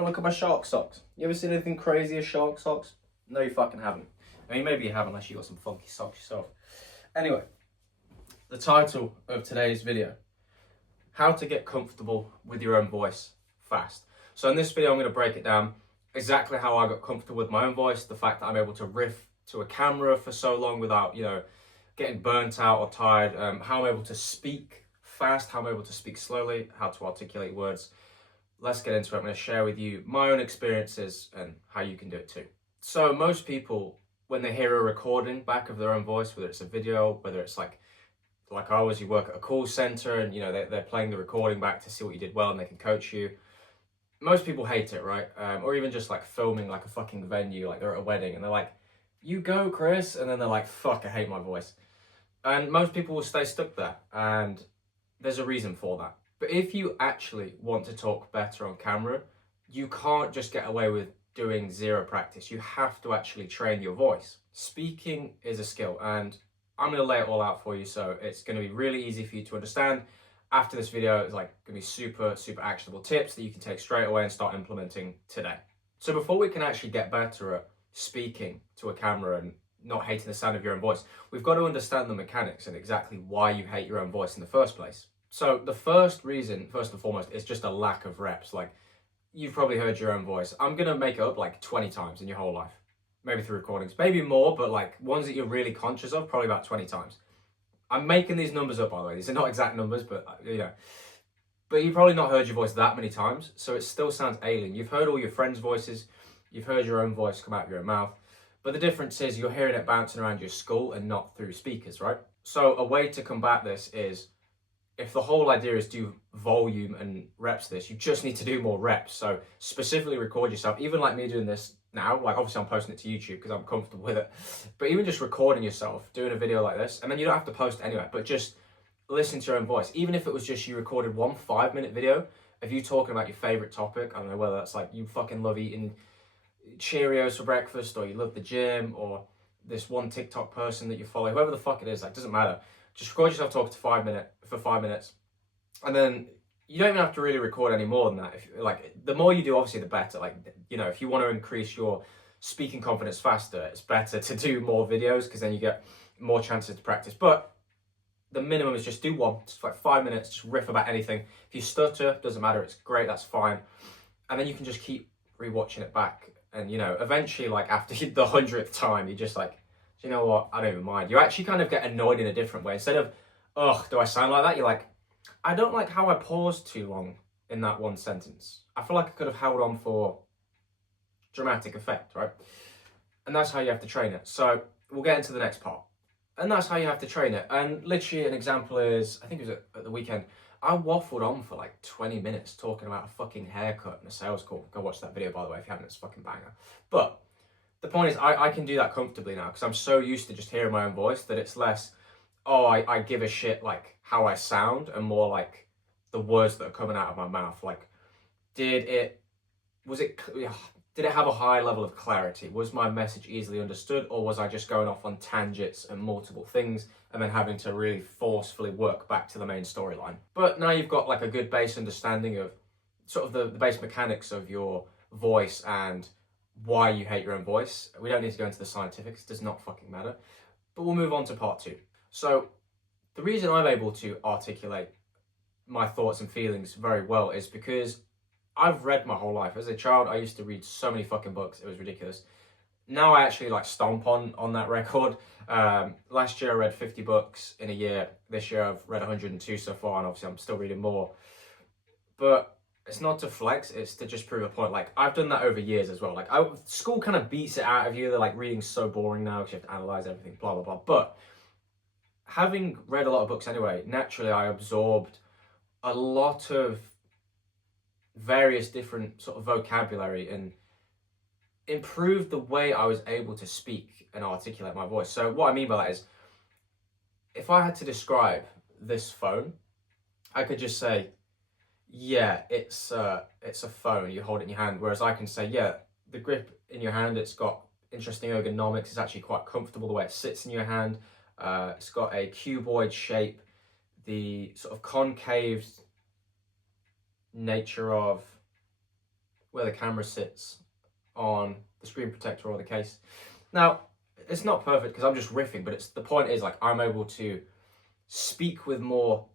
Bro, look at my shark socks. You ever seen anything crazy as shark socks? No, you fucking haven't. I mean, maybe you have unless you got some funky socks yourself. Anyway, the title of today's video, how to get comfortable with your own voice fast. So in this video, I'm going to break it down exactly how I got comfortable with my own voice, the fact that I'm able to riff to a camera for so long without, getting burnt out or tired, how I'm able to speak fast, how I'm able to speak slowly, how to articulate words. Let's get into it. I'm going to share with you my own experiences and how you can do it too. So most people, when they hear a recording back of their own voice, whether it's a video, whether it's like ours, you work at a call center and they're playing the recording back to see what you did well and they can coach you. Most people hate it, right? Or even just like filming like a fucking venue, like they're at a wedding and they're like, "You go, Chris," and then they're like, "Fuck, I hate my voice." And most people will stay stuck there, and there's a reason for that. But if you actually want to talk better on camera, you can't just get away with doing zero practice. You have to actually train your voice. Speaking is a skill, and I'm going to lay it all out for you, so it's going to be really easy for you to understand. After this video, it's like going to be super, super actionable tips that you can take straight away and start implementing today. So before we can actually get better at speaking to a camera and not hating the sound of your own voice, we've got to understand the mechanics and exactly why you hate your own voice in the first place. So the first reason, first and foremost, is just a lack of reps. Like, you've probably heard your own voice. I'm going to make it up like 20 times in your whole life. Maybe through recordings, maybe more, but like ones that you're really conscious of, probably about 20 times. I'm making these numbers up, by the way. These are not exact numbers, but But you've probably not heard your voice that many times, so it still sounds alien. You've heard all your friends' voices, you've heard your own voice come out of your own mouth, but the difference is you're hearing it bouncing around your skull and not through speakers, right? So a way to combat this is, if the whole idea is do volume and reps this, you just need to do more reps. So specifically record yourself, even like me doing this now, like obviously I'm posting it to YouTube because I'm comfortable with it, but even just recording yourself, doing a video like this, and then you don't have to post it anyway, but just listen to your own voice. Even if it was just you recorded one 5-minute video of you talking about your favorite topic, I don't know whether that's like you fucking love eating Cheerios for breakfast, or you love the gym, or this one TikTok person that you follow, whoever the fuck it is, like doesn't matter. Just record yourself talking for 5 minutes, and then you don't even have to really record any more than that. If like the more you do, obviously the better. Like if you want to increase your speaking confidence faster, it's better to do more videos because then you get more chances to practice. But the minimum is just do one, just like 5 minutes, just riff about anything. If you stutter, doesn't matter, it's great, that's fine. And then you can just keep rewatching it back. And eventually, like after the 100th time, you're just like, do you know what? I don't even mind. You actually kind of get annoyed in a different way. Instead of, "Ugh, do I sound like that?" You're like, "I don't like how I paused too long in that one sentence. I feel like I could have held on for dramatic effect," right? And that's how you have to train it. So we'll get into the next part. And that's how you have to train it. And literally an example is, I think it was at the weekend, I waffled on for like 20 minutes talking about a fucking haircut and a sales call. Go watch that video, by the way, if you haven't. It's a fucking banger. But the point is, I can do that comfortably now because I'm so used to just hearing my own voice that it's less, oh, I give a shit like how I sound, and more like the words that are coming out of my mouth. Like, did it have a high level of clarity? Was my message easily understood, or was I just going off on tangents and multiple things and then having to really forcefully work back to the main storyline? But now you've got like a good base understanding of sort of the base mechanics of your voice and why you hate your own voice. We don't need to go into the scientifics, it does not fucking matter. But we'll move on to part 2. So the reason I'm able to articulate my thoughts and feelings very well is because I've read my whole life. As a child, I used to read so many fucking books, it was ridiculous. Now I actually like stomp on that record. Last year I read 50 books in a year. This year I've read 102 so far, and obviously I'm still reading more. But it's not to flex, it's to just prove a point. Like, I've done that over years as well. Like, school kind of beats it out of you. They're like, reading's so boring now because you have to analyze everything, blah, blah, blah. But having read a lot of books anyway, naturally I absorbed a lot of various different sort of vocabulary and improved the way I was able to speak and articulate my voice. So what I mean by that is, if I had to describe this phone, I could just say, yeah, it's a phone, you hold it in your hand. Whereas I can say, yeah, the grip in your hand, it's got interesting ergonomics, it's actually quite comfortable the way it sits in your hand. It's got a cuboid shape, the sort of concave nature of where the camera sits on the screen protector or the case. Now, it's not perfect because I'm just riffing, but the point is like I'm able to speak with more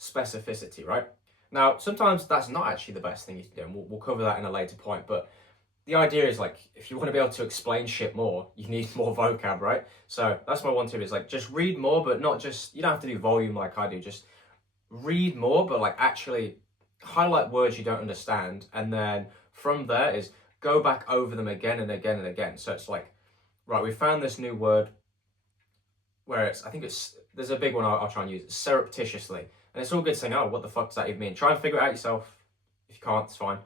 specificity, right? Now, sometimes that's not actually the best thing you can do, and we'll cover that in a later point, but the idea is like, if you want to be able to explain shit more, you need more vocab, right? So that's my one tip is like, just read more, but not just, you don't have to do volume like I do, just read more, but like actually highlight words you don't understand. And then from there is go back over them again and again and again. So it's like, right, we found this new word where there's a big one I'll try and use, surreptitiously. And it's all good saying, oh, what the fuck does that even mean? Try and figure it out yourself. If you can't, it's fine.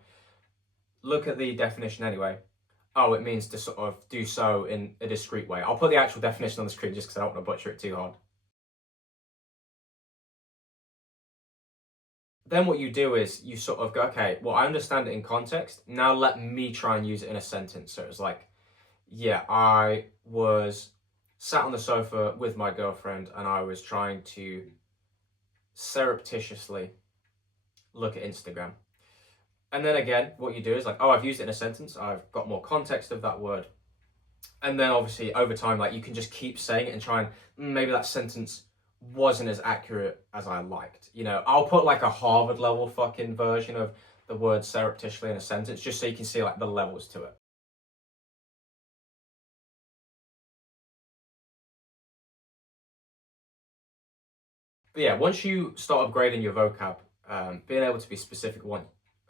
Look at the definition anyway. Oh, it means to sort of do so in a discreet way. I'll put the actual definition on the screen just because I don't want to butcher it too hard. Then what you do is you sort of go, okay, well, I understand it in context. Now let me try and use it in a sentence. So it's like, yeah, I was sat on the sofa with my girlfriend and I was trying to surreptitiously look at Instagram. And then again, what you do is like, oh, I've used it in a sentence. I've got more context of that word. And then obviously over time, like you can just keep saying it and try and maybe that sentence wasn't as accurate as I liked. You know, I'll put like a Harvard level fucking version of the word surreptitiously in a sentence just so you can see like the levels to it. But yeah, once you start upgrading your vocab, being able to be specific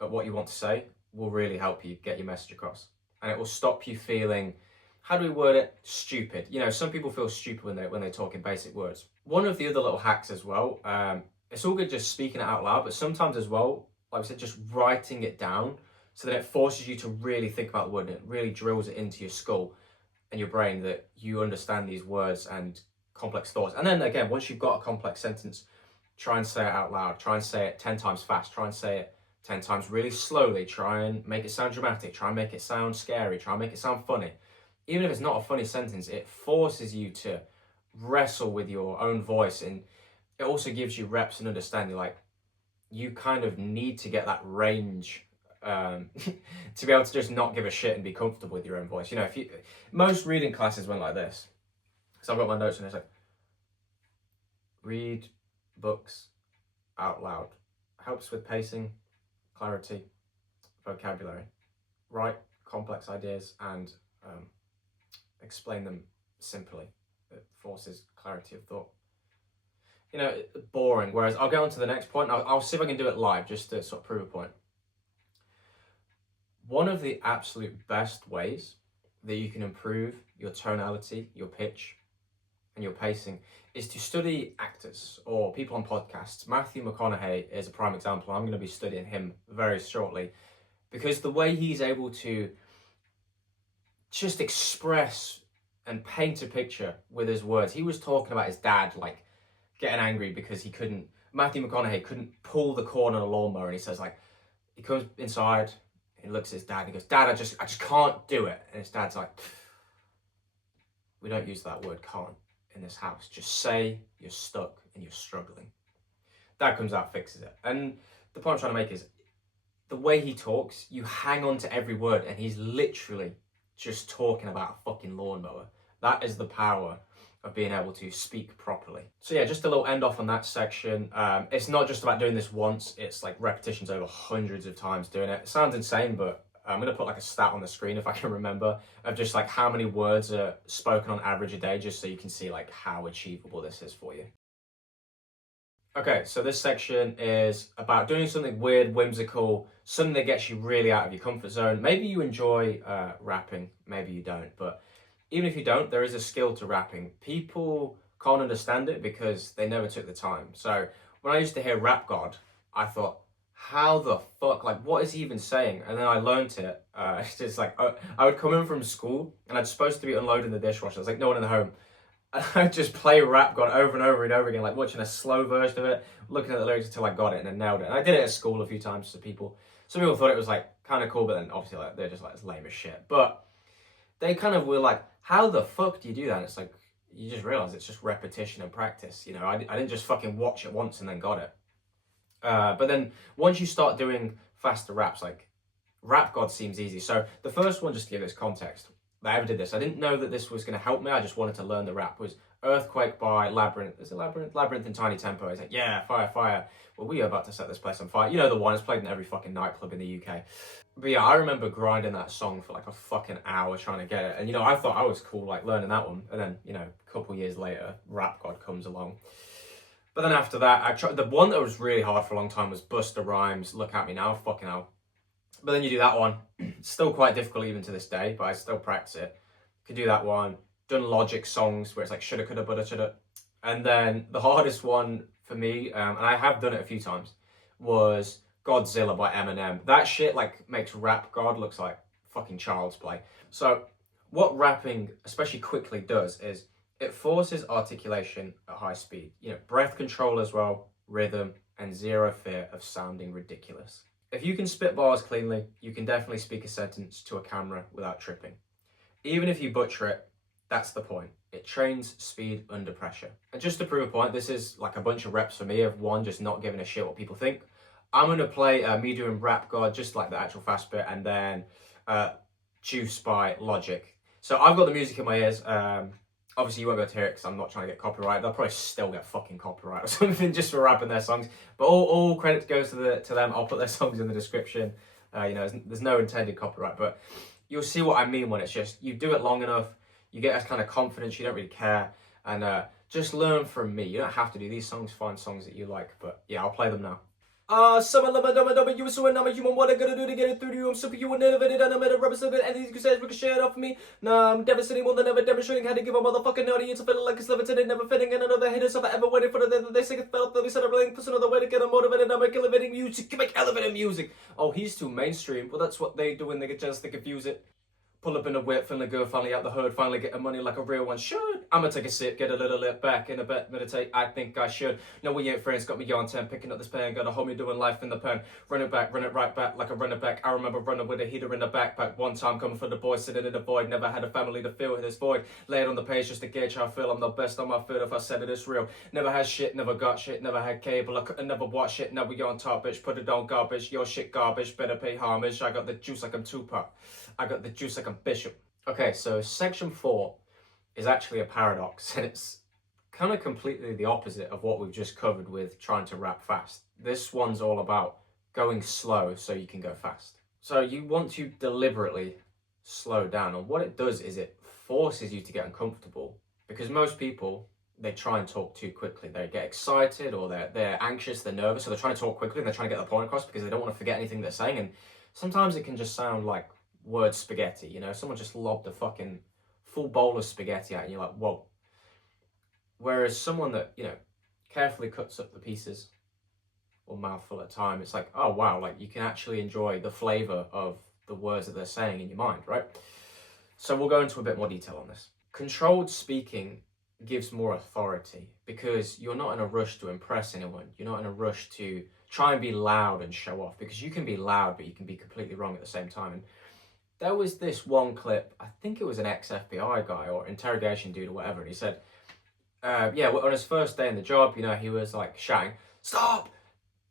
at what you want to say will really help you get your message across. And it will stop you feeling, how do we word it? Stupid. You know, some people feel stupid when they talk in basic words. One of the other little hacks as well, it's all good just speaking it out loud, but sometimes as well, like I said, just writing it down so that it forces you to really think about the word and it really drills it into your skull and your brain that you understand these words and complex thoughts. And then again, once you've got a complex sentence, try and say it out loud. Try and say it 10 times fast. Try and say it 10 times really slowly. Try and make it sound dramatic. Try and make it sound scary. Try and make it sound funny. Even if it's not a funny sentence, it forces you to wrestle with your own voice, and it also gives you reps and understanding. Like, you kind of need to get that range to be able to just not give a shit and be comfortable with your own voice. You know, most reading classes went like this. So I've got my notes and it's like, read books out loud. Helps with pacing, clarity, vocabulary. Write complex ideas and explain them simply. It forces clarity of thought. You know, boring. Whereas I'll go on to the next point. I'll see if I can do it live just to sort of prove a point. One of the absolute best ways that you can improve your tonality, your pitch, and your pacing is to study actors or people on podcasts. Matthew McConaughey is a prime example. I'm going to be studying him very shortly because the way he's able to just express and paint a picture with his words. He was talking about his dad, like, getting angry because Matthew McConaughey couldn't pull the cord on a lawnmower, and he says, like, he comes inside, he looks at his dad, and he goes, Dad, I just can't do it. And his dad's like, we don't use that word can't in this house. Just say you're stuck and you're struggling. Dad comes out, fixes it. And the point I'm trying to make is, the way he talks, you hang on to every word, and he's literally just talking about a fucking lawnmower. That is the power of being able to speak properly. So yeah, just a little end off on that section. It's not just about doing this once, it's like repetitions over hundreds of times doing it. It sounds insane, but I'm gonna put like a stat on the screen if I can remember of just like how many words are spoken on average a day, just so you can see like how achievable this is for you. Okay, so this section is about doing something weird, whimsical, something that gets you really out of your comfort zone. Maybe you enjoy rapping, maybe you don't, but even if you don't, there is a skill to rapping. People can't understand it because they never took the time. So when I used to hear Rap God, I thought, how the fuck, like, what is he even saying? And then I learned it. It's just like, I would come in from school and I'd supposed to be unloading the dishwasher. There's like no one in the home. And I'd just play Rap God over and over and over again, like watching a slow version of it, looking at the lyrics until I got it and then nailed it. And I did it at school a few times to people. Some people thought it was like kind of cool, but then obviously like they're just like, it's lame as shit. But they kind of were like, how the fuck do you do that? And it's like, you just realize it's just repetition and practice. You know, I didn't just fucking watch it once and then got it. But then once you start doing faster raps, like Rap God seems easy. So the first one, just to give this context, I ever did this. I didn't know that this was going to help me. I just wanted to learn the rap. Was Earthquake by Labyrinth. Is it Labyrinth? Labyrinth in Tiny Tempo. He's like, yeah, fire, fire. Well, we are about to set this place on fire. You know the one. It's played in every fucking nightclub in the UK. But yeah, I remember grinding that song for like a fucking hour trying to get it. And, you know, I thought I was cool, like, learning that one. And then, you know, a couple years later, Rap God comes along. But then after that, I tried, the one that was really hard for a long time was Busta Rhymes, Look At Me Now, fucking hell. But then you do that one. It's still quite difficult even to this day, but I still practice it. Could do that one. Done Logic songs where it's like shoulda, coulda, woulda, shoulda. And then the hardest one for me, and I have done it a few times, was Godzilla by Eminem. That shit like makes Rap God looks like fucking child's play. So what rapping, especially quickly, does is it forces articulation at high speed. You know, breath control as well, rhythm, and zero fear of sounding ridiculous. If you can spit bars cleanly, you can definitely speak a sentence to a camera without tripping. Even if you butcher it, that's the point. It trains speed under pressure. And just to prove a point, this is like a bunch of reps for me of one, just not giving a shit what people think. I'm going to play me doing Rap God, just like the actual fast bit, and then Juice by Logic. So I've got the music in my ears. Obviously, you won't be able to hear it because I'm not trying to get copyright. They'll probably still get fucking copyright or something just for rapping their songs. But all credit goes to them. I'll put their songs in the description. You know, there's no intended copyright, but you'll see what I mean when it's just, you do it long enough, you get that kind of confidence, you don't really care, and just learn from me. You don't have to do these songs, find songs that you like, but yeah, I'll play them now. Someone love my you so I'm a human, what I gotta do to get it through to you? I'm super you and innovated, and I'm at a rubber so good, and these guys ricochet off me. Nah, I'm devastating more than ever, demonstrating how to give a motherfucking naughty to feel like it's levitating, never fitting in another hit, so I ever waiting for they say it's felt, they'll be set up link, plus another way to get them motivated, I'm like elevating music, make elevating music. Oh, he's too mainstream. Well, that's what they do when they get a chance to confuse it. Pull up in a whip, finally go, finally out the hood, finally get the money like a real one should. I'ma take a sip, get a little lip back in a bit, meditate, I think I should. No, we ain't friends, got me on 10, picking up this pen, got a homie doing life in the pen. Run it back, run it right back like a runner back. I remember running with a heater in the backpack. One time coming for the boys, sitting in the void, never had a family to fill this void. Lay it on the page just to gauge how I feel, I'm the best on my field if I said it, it's real. Never had shit, never got shit, never had cable, I couldn't never watch shit, now we on top, bitch. Put it on garbage, your shit garbage, better pay homage. I got the juice like I'm Tupac, I got the juice like I'm Bishop. Okay, so section 4 is actually a paradox, and it's kind of completely the opposite of what we've just covered with trying to rap fast. This one's all about going slow so you can go fast. So you want to deliberately slow down, and what it does is it forces you to get uncomfortable, because most people, they try and talk too quickly. They get excited, or they're anxious, they're nervous, so they're trying to talk quickly and they're trying to get the point across because they don't want to forget anything they're saying, and sometimes it can just sound like word spaghetti, you know, someone just lobbed a fucking full bowl of spaghetti at you, and you're like, whoa. Whereas someone that, you know, carefully cuts up the pieces, or mouthful at a time, it's like, oh wow, like you can actually enjoy the flavor of the words that they're saying in your mind, right? So we'll go into a bit more detail on this. Controlled speaking gives more authority because you're not in a rush to impress anyone. You're not in a rush to try and be loud and show off, because you can be loud, but you can be completely wrong at the same time. And there was this one clip, I think it was an ex-FBI guy or interrogation dude or whatever, and he said, yeah, on his first day in the job, you know, he was like shouting, "Stop!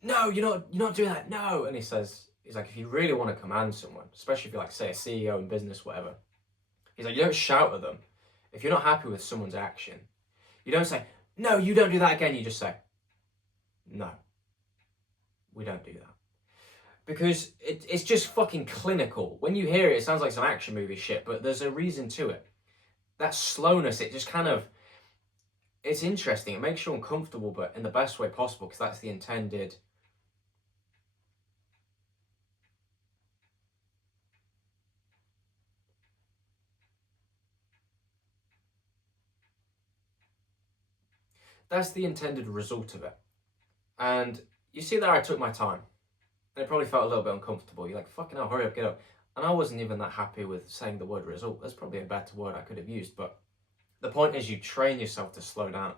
No, you're not doing that, no!" And he's like, if you really want to command someone, especially if you're like, say, a CEO in business, whatever, he's like, you don't shout at them. If you're not happy with someone's action, you don't say, "No, you don't do that again." You just say, "No, we don't do that." Because it's just fucking clinical. When you hear it, it sounds like some action movie shit, but there's a reason to it. That slowness, it just kind of, it's interesting. It makes you uncomfortable, but in the best way possible, because that's the intended. That's the intended result of it. And you see there, I took my time. And it probably felt a little bit uncomfortable. You're like, fucking hell, hurry up, get up. And I wasn't even that happy with saying the word result. There's probably a better word I could have used, but the point is you train yourself to slow down.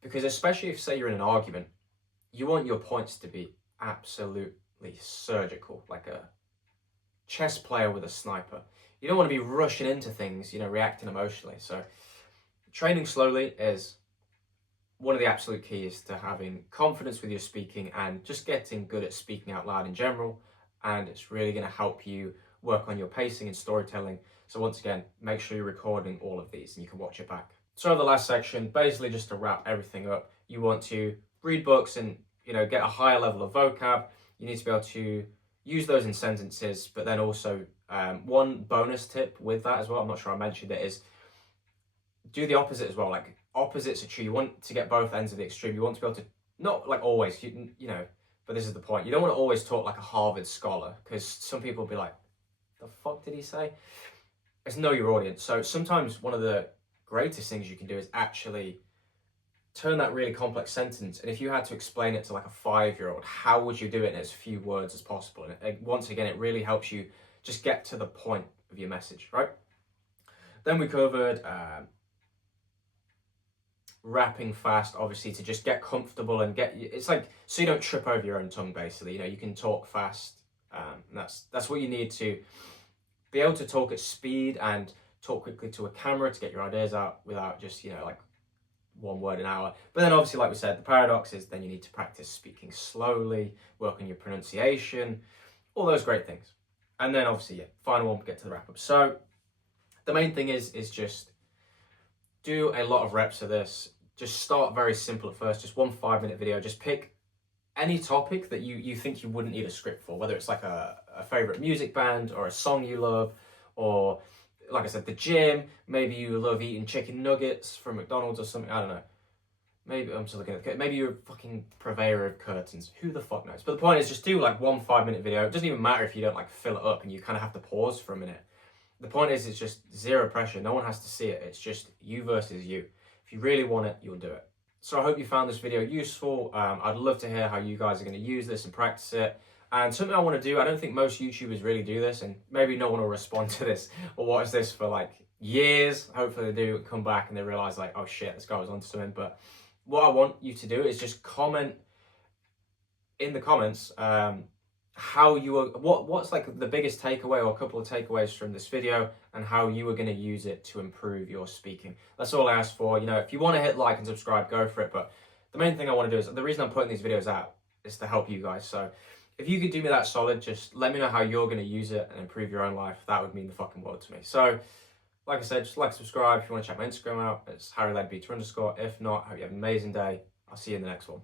Because especially if, say, you're in an argument, you want your points to be absolutely surgical, like a chess player with a sniper. You don't want to be rushing into things, you know, reacting emotionally. So training slowly is one of the absolute keys to having confidence with your speaking and just getting good at speaking out loud in general, and it's really going to help you work on your pacing and storytelling. So once again, make sure you're recording all of these and you can watch it back. So the last section, basically just to wrap everything up, you want to read books and, you know, get a higher level of vocab. You need to be able to use those in sentences, but then also one bonus tip with that as well, I'm not sure I mentioned it, is do the opposite as well. Like, opposites are true. You want to get both ends of the extreme. You want to be able to, not like always, you know, but this is the point. You don't want to always talk like a Harvard scholar, because some people will be like, the fuck did he say? It's know your audience. So sometimes one of the greatest things you can do is actually turn that really complex sentence, and if you had to explain it to like a 5-year-old, how would you do it in as few words as possible? And once again, it really helps you just get to the point of your message, right? Then we covered rapping fast, obviously, to just get comfortable and it's like, so you don't trip over your own tongue, basically. You know, you can talk fast. And that's what you need to be able to talk at speed and talk quickly to a camera to get your ideas out without just, you know, like one word an hour. But then obviously, like we said, the paradox is then you need to practice speaking slowly, work on your pronunciation, all those great things. And then obviously, yeah, final one, get to the wrap up. So the main thing is just do a lot of reps of this. Just start very simple at first, just 1 5-minute video. Just pick any topic that you think you wouldn't need a script for, whether it's like a favorite music band or a song you love, or like I said, the gym. Maybe you love eating chicken nuggets from McDonald's or something. I don't know. Maybe I'm just looking at maybe you're a fucking purveyor of curtains. Who the fuck knows? But the point is, just do like 1 5-minute video. It doesn't even matter if you don't like fill it up and you kind of have to pause for a minute. The point is, it's just zero pressure. No one has to see it. It's just you versus you. If you really want it, you'll do it. So I hope you found this video useful. I'd love to hear how you guys are going to use this and practice it. And something I want to do, I don't think most YouTubers really do this, and maybe no one will respond to this or watch this for like years. Hopefully they do come back and they realize like, oh shit, this guy was onto something. But what I want you to do is just comment in the comments how you are, what's like the biggest takeaway or a couple of takeaways from this video, and how you are going to use it to improve your speaking. That's all I ask for. You know, if you want to hit like and subscribe, go for it. But the main thing I want to do is, the reason I'm putting these videos out is to help you guys. So if you could do me that solid, just let me know how you're going to use it and improve your own life. That would mean the fucking world to me. So like I said, just like, subscribe. If you want to check my Instagram out, it's harryleadbeater_. If not, I hope you have an amazing day. I'll see you in the next one.